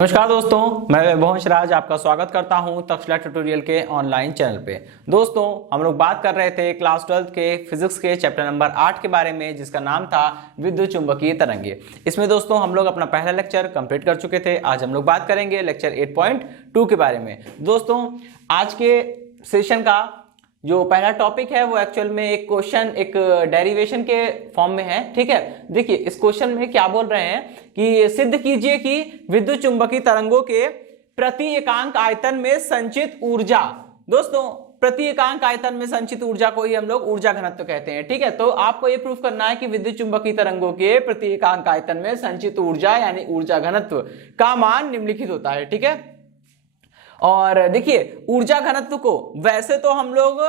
नमस्कार दोस्तों, मैं वैभव राज आपका स्वागत करता हूं तक्षशिला ट्यूटोरियल के ऑनलाइन चैनल पे। दोस्तों, हम लोग बात कर रहे थे क्लास 12 के फिजिक्स के चैप्टर नंबर 8 के बारे में, जिसका नाम था विद्युत चुंबकीय तरंगे। इसमें दोस्तों हम लोग अपना पहला लेक्चर कंप्लीट कर चुके थे। आज हम लोग बात करेंगे लेक्चर 8.2 के बारे में। दोस्तों, आज के सेशन का जो पहला टॉपिक है वो एक्चुअल में एक क्वेश्चन, एक डेरिवेशन के फॉर्म में है। ठीक है, देखिए इस क्वेश्चन में क्या बोल रहे हैं कि सिद्ध कीजिए कि विद्युत चुंबकीय तरंगों के प्रति एकांक आयतन में संचित ऊर्जा। दोस्तों, प्रति एकांक आयतन में संचित ऊर्जा को ही हम लोग ऊर्जा घनत्व कहते हैं। ठीक है, तो आपको ये प्रूफ करना है कि विद्युत चुंबकीय तरंगों के प्रति एकांक आयतन में संचित ऊर्जा यानी ऊर्जा घनत्व का मान निम्नलिखित होता है। ठीक है, और देखिए ऊर्जा घनत्व को वैसे तो हम लोग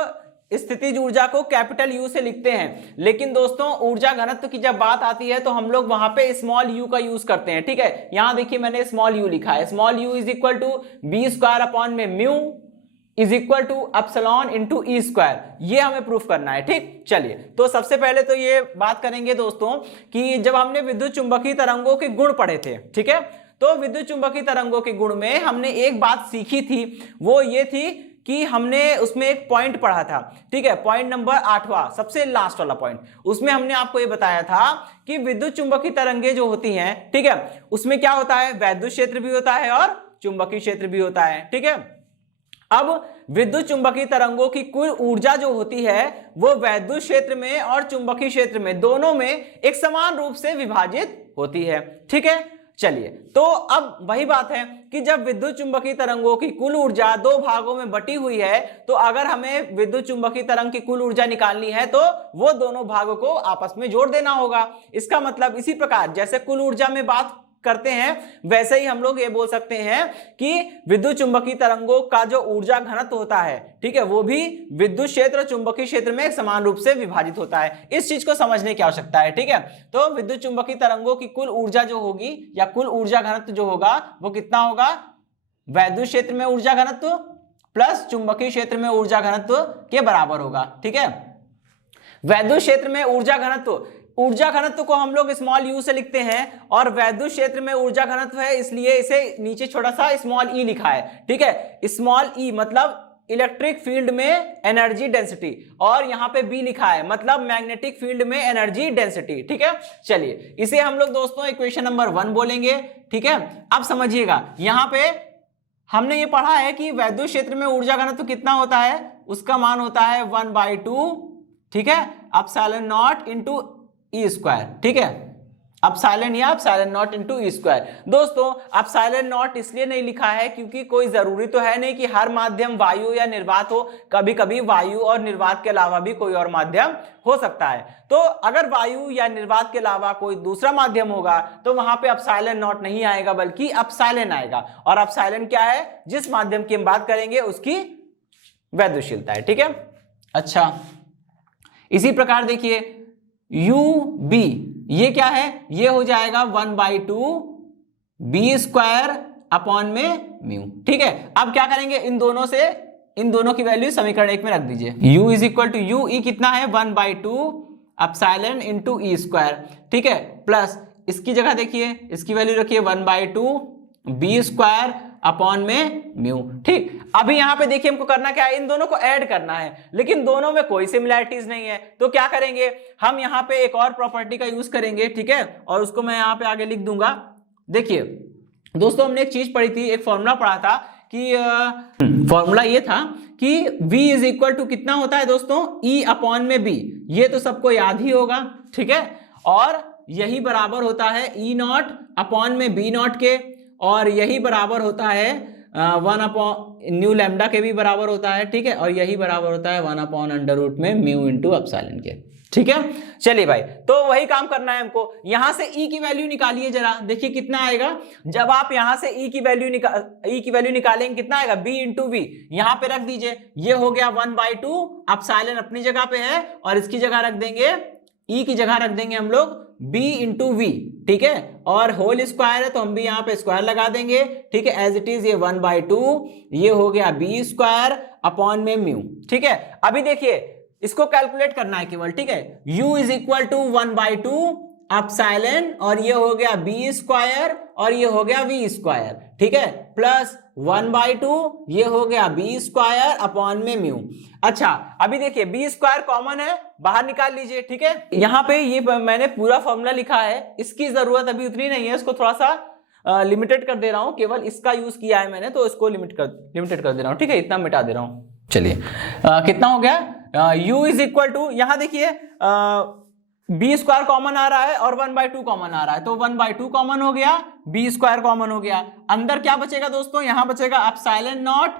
स्थितिज ऊर्जा को कैपिटल यू से लिखते हैं, लेकिन दोस्तों ऊर्जा घनत्व की जब बात आती है तो हम लोग वहां पे स्मॉल यू का यूज करते हैं। ठीक है, यहां देखिए मैंने स्मॉल यू लिखा है। Small u is equal to B square upon में mu is equal to epsilon into E square. ये हमें प्रूफ करना है। ठीक, चलिए तो सबसे पहले तो ये बात करेंगे दोस्तों कि जब हमने विद्युत चुंबकीय तरंगों के गुण पढ़े थे, ठीक है, तो विद्युत चुंबकीय तरंगों के गुण में हमने एक बात सीखी थी, वो ये थी कि हमने उसमें एक पॉइंट पढ़ा था। ठीक है, पॉइंट नंबर 8वां, सबसे लास्ट वाला पॉइंट। उसमें हमने आपको ये बताया था कि विद्युत चुंबकीय तरंगे जो होती हैं, ठीक है, उसमें क्या होता है, वैद्युत क्षेत्र भी होता है और चुंबकीय क्षेत्र भी होता है। ठीक है, अब विद्युत चुंबकीय तरंगों की कुल ऊर्जा जो होती है वो वैद्युत क्षेत्र में और चुंबकीय क्षेत्र में दोनों में एक समान रूप से विभाजित होती है। ठीक है, चलिए तो अब वही बात है कि जब विद्युत चुंबकीय तरंगों की कुल ऊर्जा दो भागों में बटी हुई है, तो अगर हमें विद्युत चुंबकीय तरंग की कुल ऊर्जा निकालनी है तो वो दोनों भागों को आपस में जोड़ देना होगा। इसका मतलब इसी प्रकार जैसे कुल ऊर्जा में बात करते हैं, वैसे ही हम लोग ये बोल सकते हैं कि विद्युत चुंबकीय तरंगों का जो ऊर्जा घनत्व होता है, ठीक है, वो भी विद्युत क्षेत्र चुंबकीय क्षेत्र में समान रूप से विभाजित होता है। इस चीज को समझने की आवश्यकता है। ठीक है, तो विद्युत चुंबकीय तरंगों की कुल ऊर्जा जो होगी या कुल ऊर्जा घनत्व जो होगा वो कितना होगा, वैद्युत क्षेत्र में ऊर्जा घनत्व प्लस चुंबकीय क्षेत्र में ऊर्जा घनत्व के बराबर होगा। ठीक है, वैद्युत क्षेत्र में ऊर्जा घनत्व को हम लोग स्मॉल यू से लिखते हैं और वैद्युत क्षेत्र में ऊर्जा घनत्व है, इसलिए इसे नीचे छोटा सा स्मॉल ई लिखा है। ठीक है, स्मॉल ई मतलब इलेक्ट्रिक फील्ड में एनर्जी डेंसिटी, और यहां पे बी लिखा है मतलब मैग्नेटिक फील्ड में एनर्जी डेंसिटी। ठीक है, चलिए इसे हम लोग दोस्तों इक्वेशन नंबर 1 बोलेंगे। ठीक है, अब समझिएगा यहां पे हमने ये पढ़ा है कि वैद्युत क्षेत्र में ऊर्जा घनत्व कितना होता है, उसका मान होता है 1/2, ठीक है, epsilon not into E square. ठीक है, एप्सिलॉन या epsilon not into E square. दोस्तों एप्सिलॉन नॉट इसलिए नहीं लिखा है क्योंकि कोई जरूरी तो है नहीं कि हर माध्यम वायु या निर्वात हो, कभी कभी वायु और निर्वात के अलावा भी कोई और माध्यम हो सकता है। तो अगर वायु या निर्वात के अलावा कोई दूसरा माध्यम होगा तो वहां पे एप्सिलॉन नॉट नहीं आएगा बल्कि एप्सिलॉन आएगा, और एप्सिलॉन क्या है, जिस माध्यम की हम बात करेंगे उसकी वैद्युतशीलता है। ठीक है, अच्छा इसी प्रकार देखिए यू बी, ये क्या है, ये हो जाएगा 1/2 बी स्क्वायर अपॉन में म्यू। ठीक है, अब क्या करेंगे, इन दोनों की वैल्यू समीकरण 1 में रख दीजिए। u is equal to u, E कितना है 1/2 एप्सिलॉन इनटू ई स्क्वायर। ठीक है, प्लस इसकी जगह देखिए इसकी वैल्यू रखिए 1/2 बी स्क्वायर अपॉन में म्यू। ठीक, अभी यहां पे देखिए हमको करना क्या है, इन दोनों को ऐड करना है, लेकिन दोनों में कोई सिमिलैरिटीज नहीं है, तो क्या करेंगे, हम यहां पे एक और प्रॉपर्टी का यूज करेंगे। ठीक है, और उसको मैं यहां पे आगे लिख दूंगा। देखिए दोस्तों, हमने एक चीज पढ़ी थी, एक फॉर्मूला पढ़ा था कि फॉर्मूला ये था कि v इज इक्वल टू कितना होता है दोस्तों, e अपॉन में b। ये तो सबको याद ही होगा। ठीक है, और यही बराबर होता है ई नॉट अपॉन में बी नॉट के, और यही बराबर होता है 1 अपॉन न्यू लैम्डा के भी बराबर होता है। ठीक है, और यही बराबर होता है 1 अपॉन अंडर रूट में म्यू इंटू एप्सिलॉन के। ठीक है, चलिए भाई, तो वही काम करना है हमको। यहां से ई की वैल्यू निकालिए जरा, देखिए कितना आएगा। जब आप यहां से ई की वैल्यू निकालेंगे कितना आएगा, बी इंटू वी, यहां पे रख दीजिए, ये हो गया 1/2 एप्सिलॉन अपनी जगह पे है, और इसकी जगह रख देंगे, ई की जगह रख देंगे हम लोग b इंटू वी। ठीक है, और होल स्क्वायर है तो हम भी यहाँ पे स्क्वायर लगा देंगे। ठीक है, एज इट इज ये 1/2, ये हो गया बी स्क्वायर अपॉन में म्यू। ठीक है, अभी देखिए इसको कैलकुलेट करना है केवल। ठीक है, u is equal to 1/2 epsilon, और ये हो गया बी स्क्वायर और ये हो गया v स्क्वायर, ठीक है, प्लस 1/2 ये हो गया b स्क्वायर अपॉन में म्यू। अच्छा अभी देखिए b स्क्वायर कॉमन है, बाहर निकाल लीजिए, ठीक है। यहाँ पे ये मैंने पूरा फॉर्मूला लिखा है, इसकी जरूरत अभी उतनी नहीं है, इसको थोड़ा सा लिमिटेड कर दे रहा हूं, केवल इसका यूज किया है मैंने तो इसको लिमिटेड कर दे रहा हूं, ठीक है, इतना मिटा दे रहा हूं। चलिए कितना हो गया, u इज इक्वल टू, यहां देखिए बी स्क्वायर कॉमन आ रहा है और 1/2 कॉमन आ रहा है, तो 1/2 कॉमन हो गया, बी स्क्वायर कॉमन हो गया, अंदर क्या बचेगा दोस्तों, यहां बचेगा epsilon not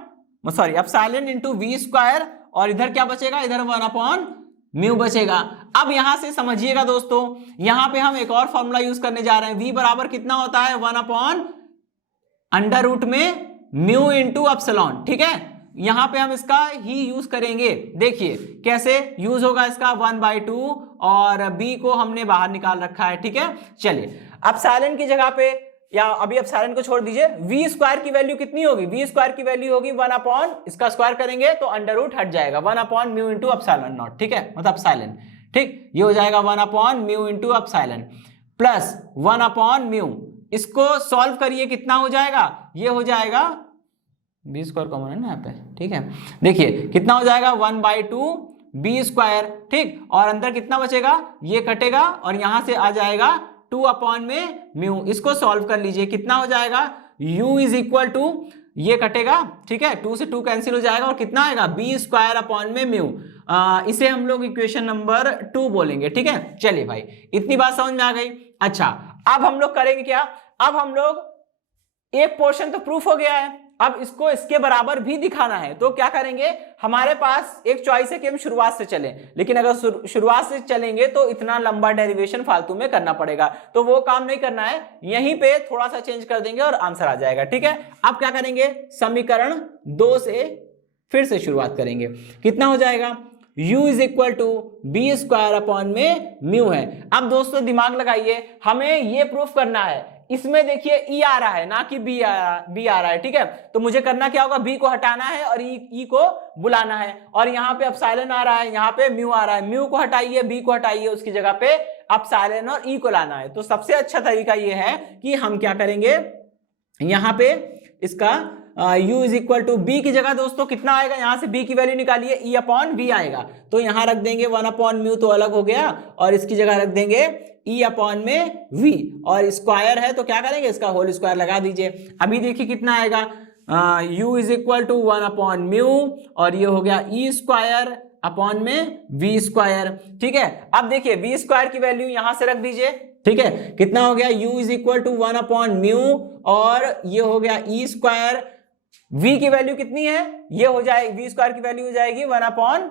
sorry epsilon into V square, और इधर क्या बचेगा, इधर 1 म्यू बचेगा। अब यहां से समझिएगा दोस्तों, यहां पे हम एक और फॉर्मूला यूज करने जा रहे हैं, v बराबर कितना होता है 1/√, में म्यू इंटू एप्सिलॉन, ठीक है, यहां पे हम इसका ही यूज करेंगे। देखिए कैसे यूज होगा इसका, 1/2 और b को हमने बाहर निकाल रखा है, ठीक है। चलिए एप्सिलॉन की जगह पे, या अभी एप्सिलॉन को छोड़ दीजिए, v स्क्वायर की वैल्यू कितनी होगी, v स्क्वायर की वैल्यू होगी 1 इसका स्क्वायर करेंगे तो अंडर रूट हट जाएगा, 1 म्यू इंटू एप्सिलॉन नॉट, ठीक है, मतलब एप्सिलॉन, ठीक, ये हो जाएगा 1 mu into epsilon plus 1 mu, इसको सॉल्व करिए कितना हो जाएगा, ये हो जाएगा बी स्क्वायर कॉमन है ना यहाँ पे, ठीक है, देखिए कितना हो जाएगा 1/2 बी स्क्वायर, ठीक, और अंदर कितना बचेगा, ये कटेगा और यहां से आ जाएगा 2 में म्यू, इसको सॉल्व कर लीजिए कितना हो जाएगा, u इज इक्वल टू, ये कटेगा, ठीक है, 2 से 2 कैंसिल हो जाएगा और कितना आएगा बी स्क्वायर अपॉन में म्यू, इसे हम लोग इक्वेशन नंबर 2 बोलेंगे, ठीक है। चलिए भाई इतनी बात समझ में आ गई। अच्छा अब हम लोग करेंगे क्या, अब हम लोग एक पोर्शन तो प्रूफ हो गया है, अब इसको इसके बराबर भी दिखाना है, तो क्या करेंगे, हमारे पास एक चॉइस है कि हम शुरुआत से चलें, लेकिन अगर शुरुआत से चलेंगे तो इतना लंबा डेरिवेशन फालतू में करना पड़ेगा, तो वो काम नहीं करना है, यहीं पे थोड़ा सा चेंज कर देंगे और आंसर आ जाएगा, ठीक है। अब क्या करेंगे, समीकरण 2 से फिर से शुरुआत करेंगे, कितना हो जाएगा, u is equal to B square upon में म्यू है। अब दोस्तों दिमाग लगाइए, हमें ये प्रूफ करना है, इसमें देखिए ई आ रहा है ना कि बी आ रहा है, ठीक है, तो मुझे करना क्या होगा, बी को हटाना है और ई को बुलाना है, और यहाँ पे एप्सिलॉन आ रहा है, यहाँ पे म्यू आ रहा है, म्यू को हटाइए, बी को हटाइए, उसकी जगह पे एप्सिलॉन और ई को लाना है। तो सबसे अच्छा तरीका ये है कि हम क्या करेंगे, यहाँ पे इसका u is equal to B की जगह दोस्तों कितना आएगा, यहां से b की वैल्यू निकालिए, e अपॉन v आएगा, तो यहां रख देंगे 1 म्यू, तो अलग हो गया, और इसकी जगह रख देंगे e अपॉन में v, और स्क्वायर है तो क्या करेंगे, इसका होल स्क्वायर लगा दीजिए। अभी देखिए कितना आएगा, u is equal to 1 mu, और ये हो गया e स्क्वायर अपॉन में v स्क्वायर, ठीक है। अब देखिए v स्क्वायर की वैल्यू यहां से रख दीजिए, ठीक है, कितना हो गया, u is equal to 1 mu, और ये हो गया e स्क्वायर, v की वैल्यू कितनी है, ये हो जाएगी v स्क्वायर की वैल्यू हो जाएगी 1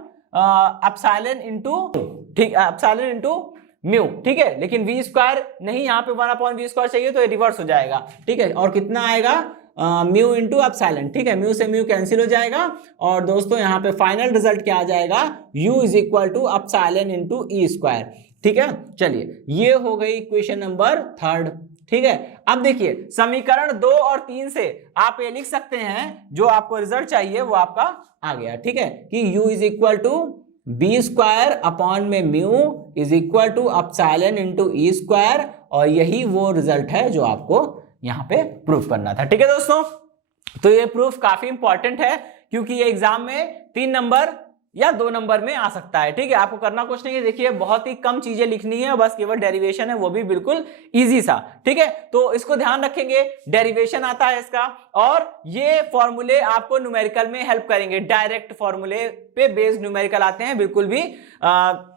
एप्सिलॉन इनटू, ठीक, एप्सिलॉन इनटू म्यू, ठीक है, लेकिन v स्क्वायर नहीं, यहाँ पे 1 v स्क्वायर चाहिए तो ये रिवर्स हो जाएगा, ठीक है, और कितना आएगा म्यू इंटू एप्सिलॉन, ठीक है, म्यू से म्यू कैंसिल हो जाएगा, और दोस्तों यहाँ पे फाइनल रिजल्ट क्या आ जाएगा, u is equal to epsilon into E square, ठीक है। चलिए ये हो गई इक्वेशन नंबर 3, ठीक है। अब देखिए समीकरण 2 और 3 से आप ये लिख सकते हैं, जो आपको रिजल्ट चाहिए वो आपका आ गया, ठीक है, कि u is equal to B square upon में mu is equal to epsilon into E square, और यही वो रिजल्ट है जो आपको यहाँ पे प्रूफ करना था, ठीक है दोस्तों। तो ये प्रूफ काफी इंपॉर्टेंट है, क्योंकि ये एग्जाम में 3 नंबर या 2 नंबर में आ सकता है, ठीक है। आपको करना कुछ नहीं है, देखिए बहुत ही कम चीजें लिखनी है, बस केवल डेरिवेशन है, वो भी बिल्कुल इजी सा, ठीक है। तो इसको ध्यान रखेंगे, डेरिवेशन आता है इसका, और ये फॉर्मूले आपको न्यूमेरिकल में हेल्प करेंगे, डायरेक्ट फॉर्मूले पे बेस्ड न्यूमेरिकल आते हैं, बिल्कुल भी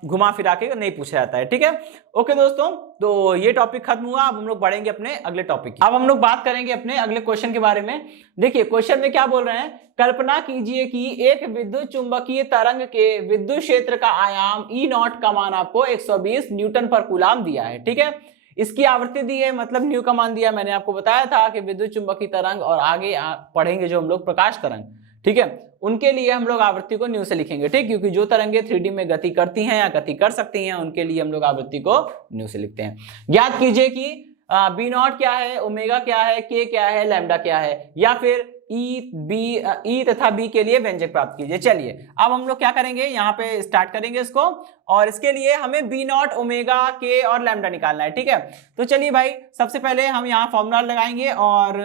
घुमा फिरा के नहीं पूछा जाता है, ठीक है। ओके दोस्तों, तो ये टॉपिक खत्म हुआ, अब हम लोग बढ़ेंगे अपने अगले टॉपिक की। अब हम लोग बात करेंगे अपने अगले क्वेश्चन के बारे में। देखिए क्वेश्चन में क्या बोल रहे हैं, कल्पना कीजिए कि एक विद्युत चुंबकीय तरंग के विद्युत क्षेत्र का आयाम E0 का मान आपको 120 न्यूटन पर कूलाम दिया है, ठीक है। इसकी आवृत्ति दी है, मतलब न्यू का मान दिया। मैंने आपको बताया था कि विद्युत चुंबकीय तरंग और आगे पढ़ेंगे जो हम लोग प्रकाश तरंग, ठीक है, उनके लिए हम लोग आवृत्ति को न्यू से लिखेंगे, ठीक, क्योंकि जो तरंगे 3D में गति करती हैं या गति कर सकती हैं उनके लिए हम लोग आवृत्ति को न्यू से लिखते हैं। ज्ञात कीजिए कि B0 क्या है, ओमेगा क्या है, K क्या है, लैम्डा क्या है, या फिर ई तथा बी के लिए व्यंजक प्राप्त कीजिए। चलिए अब हम लोग क्या करेंगे, यहाँ पे स्टार्ट करेंगे इसको, और इसके लिए हमें बी नॉट, ओमेगा, के और लैम्डा निकालना है। ठीक है, तो चलिए भाई सबसे पहले हम यहाँ फॉर्मूला लगाएंगे, और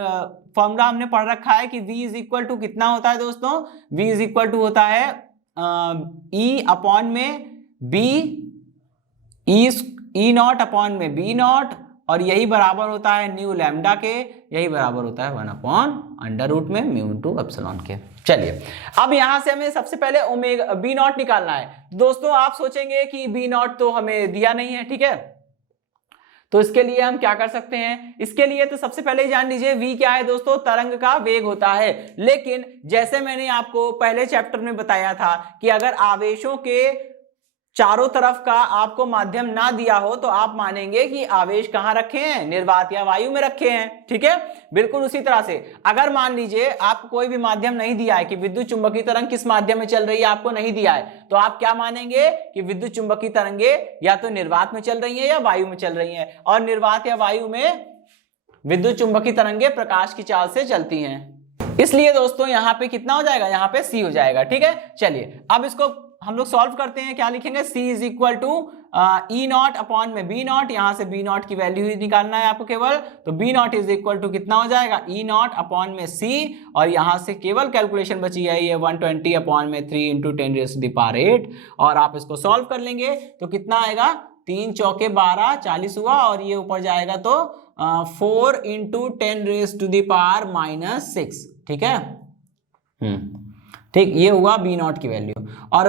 फॉर्मूला हमने पढ़ रखा है कि v इज इक्वल टू कितना होता है दोस्तों, v इज इक्वल टू होता है ई अपॉन में बी, ई नॉट अपॉन में बी नॉट, और यही बराबर होता है न्यू लैम्डा के, यही बराबर होता है 1 अपॉन अंडर रूट में म्यू इनटू एप्सिलॉन के। चलिए अब यहां से हमें सबसे पहले ओमेगा बी नॉट निकालना है। दोस्तों आप सोचेंगे कि बी नॉट तो हमें दिया नहीं है, ठीक है, तो इसके लिए हम क्या कर सकते हैं, इसके लिए तो सबसे पहले ही जान लीजिए v क्या है दोस्तों, तरंग का वेग होता है। लेकिन जैसे मैंने आपको पहले चैप्टर में बताया था कि अगर आवेशों के चारों तरफ का आपको माध्यम ना दिया हो तो आप मानेंगे कि आवेश कहां रखे हैं, निर्वात या वायु में रखे हैं। ठीक है, बिल्कुल उसी तरह से अगर मान लीजिए आपको कोई भी माध्यम नहीं दिया है कि विद्युत चुंबकीय तरंग किस माध्यम में चल रही है, आपको नहीं दिया है, तो आप क्या मानेंगे कि विद्युत चुंबकीय तरंगे या तो निर्वात में चल रही है या वायु में चल रही है, और निर्वात या वायु में विद्युत चुंबकीय तरंगे प्रकाश की चाल से चलती हैं। इसलिए दोस्तों यहाँ पे कितना हो जाएगा, यहाँ पे C हो जाएगा। ठीक है, चलिए अब इसको हम लोग सॉल्व करते हैं। क्या लिखेंगे, C is equal to E not upon में बी नॉट, यहां से बी नॉट की वैल्यू ही निकालना है आपको केवल, तो B not is equal to कितना हो जाएगा, ई नॉट अपॉन में C, और यहां से केवल कैलकुलेशन बची है ये 120 अपॉन में 3 इंटू 10⁸, और आप इसको सॉल्व कर लेंगे तो कितना आएगा, 3 चौके 12, 40 हुआ, और ये ऊपर जाएगा तो 4 इंटू 10⁻⁻6। ठीक है, ठीक, ये हुआ बी नॉट की वैल्यू, और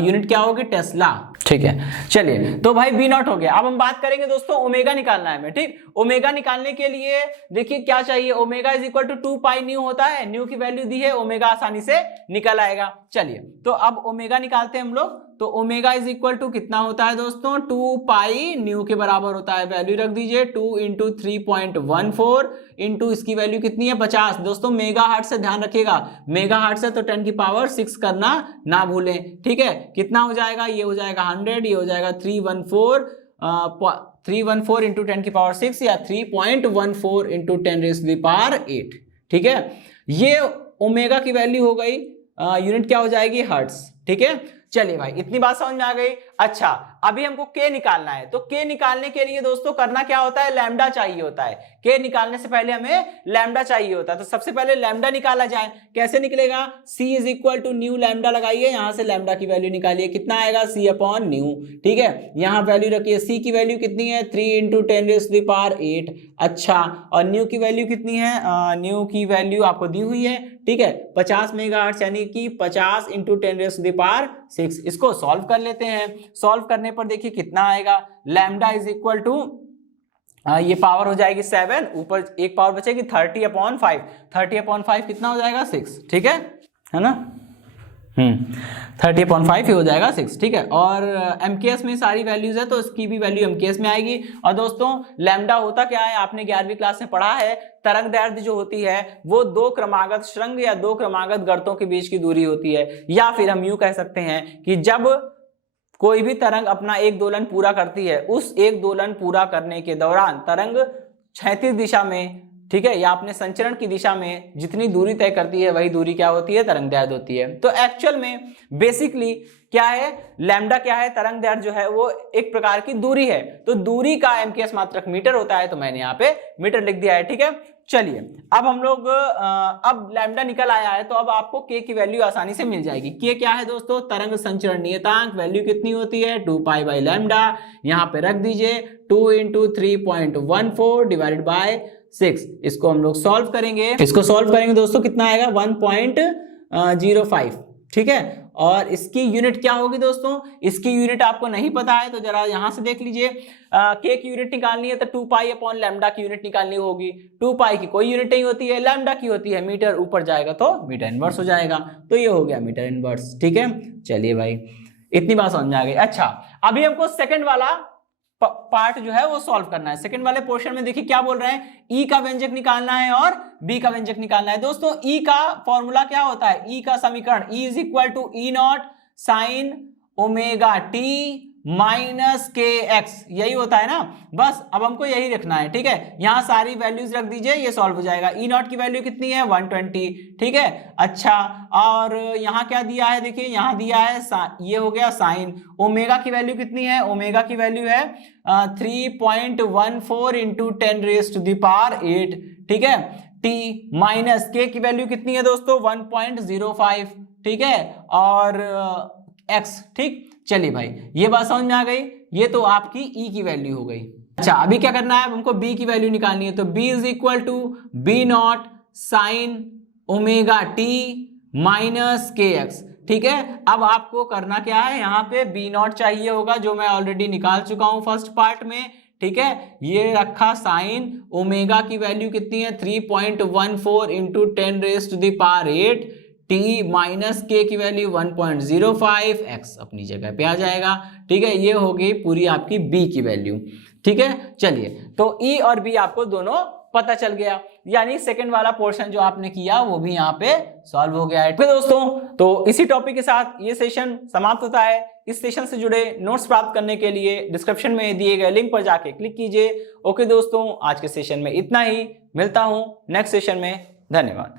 यूनिट क्या होगी, टेस्ला। ठीक है, चलिए तो भाई बी नॉट हो गया। अब हम बात करेंगे दोस्तों ओमेगा निकालना है हमें। ठीक, ओमेगा निकालने के लिए देखिए क्या चाहिए, omega is equal to 2 pi nu होता है, न्यू की वैल्यू दी है, ओमेगा आसानी से निकल आएगा। चलिए तो अब ओमेगा निकालते हैं हम लोग, तो ओमेगा इज इक्वल टू कितना होता है दोस्तों, 2 पाई न्यू के बराबर होता है, वैल्यू रख दीजिए 2 इंटू 3.14 इंटू इसकी वैल्यू कितनी है 50। दोस्तों मेगा हार्ट्ज से ध्यान रखिएगा, मेगा हार्ट्ज से तो 10⁻6 करना ना भूलें। ठीक है, कितना हो जाएगा, ये हो जाएगा 100, ये हो जाएगा 314 इंटू 10⁻6 या 3.14 इंटू 10⁸। ठीक है, ये ओमेगा की वैल्यू हो गई, यूनिट क्या हो जाएगी, हर्ट्ज। ठीक है, चलिए भाई इतनी बात समझ में आ गई। अच्छा अभी हमको के निकालना है, तो के निकालने के लिए दोस्तों करना क्या होता है, लैम्डा चाहिए होता है। के निकालने से पहले हमें लैम्डा चाहिए होता है, तो सबसे पहले लैम्डा निकाला जाए। कैसे निकलेगा, C is equal to nu lambda लगाइए, यहां से लैम्डा की वैल्यू निकालिए, कितना आएगा, C अपॉन न्यू। ठीक है, यहां वैल्यू रखिए, C की वैल्यू कितनी है, 3 इंटू 10⁸। अच्छा, और न्यू की वैल्यू कितनी है, न्यू की वैल्यू आपको दी हुई है। ठीक है, 50 मेगाहर्ट्ज यानी कि 50 इंटू 10⁶। इसको सॉल्व कर लेते हैं। सॉल्व करने पर देखिए कितना आएगा, लैम्डा इज इक्वल टू ये पावर हो जाएगी 7, ऊपर एक पावर बचेगी 30/5, 30/5 कितना हो जाएगा 6। ठीक है ना, 30/5 ही हो जाएगा 6। ठीक है, और MKS में सारी वैल्यूज है तो इसकी भी वैल्यू MKS में आएगी। और दोस्तों लैम्डा होता क्या है, आपने 11वीं क्लास में पढ़ा है, तरंग दैर्ध्य जो होती है वो 2 क्रमागत श्रृंग या 2 क्रमागत गर्तों के बीच की दूरी होती है, या फिर हम यूं कह सकते हैं कि जब कोई भी तरंग अपना एक दोलन पूरा करती है, उस एक दोलन पूरा करने के दौरान तरंग क्षैतिज दिशा में, ठीक है, या अपने संचरण की दिशा में जितनी दूरी तय करती है वही दूरी क्या होती है, तरंग दैर्ध्य होती है। तो एक्चुअल में बेसिकली क्या है, लैम्डा क्या है, तरंग दैर्ध्य जो है वो एक प्रकार की दूरी है, तो दूरी का MKS मात्रक मीटर होता है, तो मैंने यहाँ पे मीटर लिख दिया है। ठीक है, चलिए अब हम लोग अब लैम्डा निकल आया है, तो अब आपको के की वैल्यू आसानी से मिल जाएगी। के क्या है दोस्तों, तरंग संचरण नियतांक, वैल्यू कितनी होती है 2 पाई बाई लैम्डा, यहाँ पे रख दीजिए 2 इंटू 3.14 डिवाइडेड बाय 6। इसको हम लोग सॉल्व करेंगे, इसको सॉल्व करेंगे दोस्तों कितना आएगा 1.05। ठीक है, और इसकी यूनिट क्या होगी दोस्तों, इसकी यूनिट आपको नहीं पता है तो जरा यहां से देख लीजिए, के की यूनिट निकालनी है तो 2 पाई अपॉन लैम्डा की यूनिट निकालनी होगी। 2 पाई की कोई यूनिट नहीं होती है, लैम्डा की होती है, मीटर ऊपर जाएगा तो मीटर इनवर्स हो जाएगा, तो ये हो गया मीटर इनवर्स। ठीक है, चलिए भाई इतनी बात समझ में आ गई। अच्छा अभी हमको सेकंड वाला पार्ट जो है वो सॉल्व करना है। सेकंड वाले पोर्शन में देखिए क्या बोल रहे हैं, ई का व्यंजक निकालना है और बी का व्यंजक निकालना है। दोस्तों ई का फॉर्मूला क्या होता है, ई का समीकरण, E is equal to E not sine omega T minus K X, यही होता है ना, बस अब हमको यही रखना है, ठीक है। यहां सारी वैल्यूज रख दीजिए, ये सॉल्व हो जाएगा। ई नॉट की वैल्यू कितनी है 120, ठीक है। अच्छा, और यहाँ क्या दिया है, देखिए यहाँ दिया है ये हो गया साइन। ओमेगा की वैल्यू कितनी है, ओमेगा की वैल्यू है 3.14 इंटू 10⁸8, ठीक है। टी माइनस के की वैल्यू कितनी है दोस्तों 1.05, ठीक है, और एक्स, ठीक। चलिए भाई, ये बात समझ में आ गई। ये तो आपकी ई की वैल्यू हो गई। अच्छा, अभी क्या करना है, हमको बी की वैल्यू निकालनी है। तो B is equal to B not sine omega T minus K X, ठीक है। अब आपको करना क्या है, यहाँ पे बी नॉट चाहिए होगा, जो मैं ऑलरेडी निकाल चुका हूं फर्स्ट पार्ट में, ठीक है। ये रखा साइन ओमेगा की वैल्यू कितनी है 3.14 इंटू 10⁸8, टी माइनस के की वैल्यू 1.05, एक्स अपनी जगह पे आ जाएगा, ठीक है। ये होगी पूरी आपकी बी की वैल्यू, ठीक है। चलिए, तो ई और बी आपको दोनों पता चल गया, यानी सेकंड वाला पोर्शन जो आपने किया वो भी यहाँ पे सॉल्व हो गया है। तो दोस्तों, तो इसी टॉपिक के साथ ये सेशन समाप्त होता है। इस सेशन से जुड़े नोट्स प्राप्त करने के लिए डिस्क्रिप्शन में दिए गए लिंक पर जाके क्लिक कीजिए। ओके दोस्तों, आज के सेशन में इतना ही, मिलता हूं नेक्स्ट सेशन में। धन्यवाद।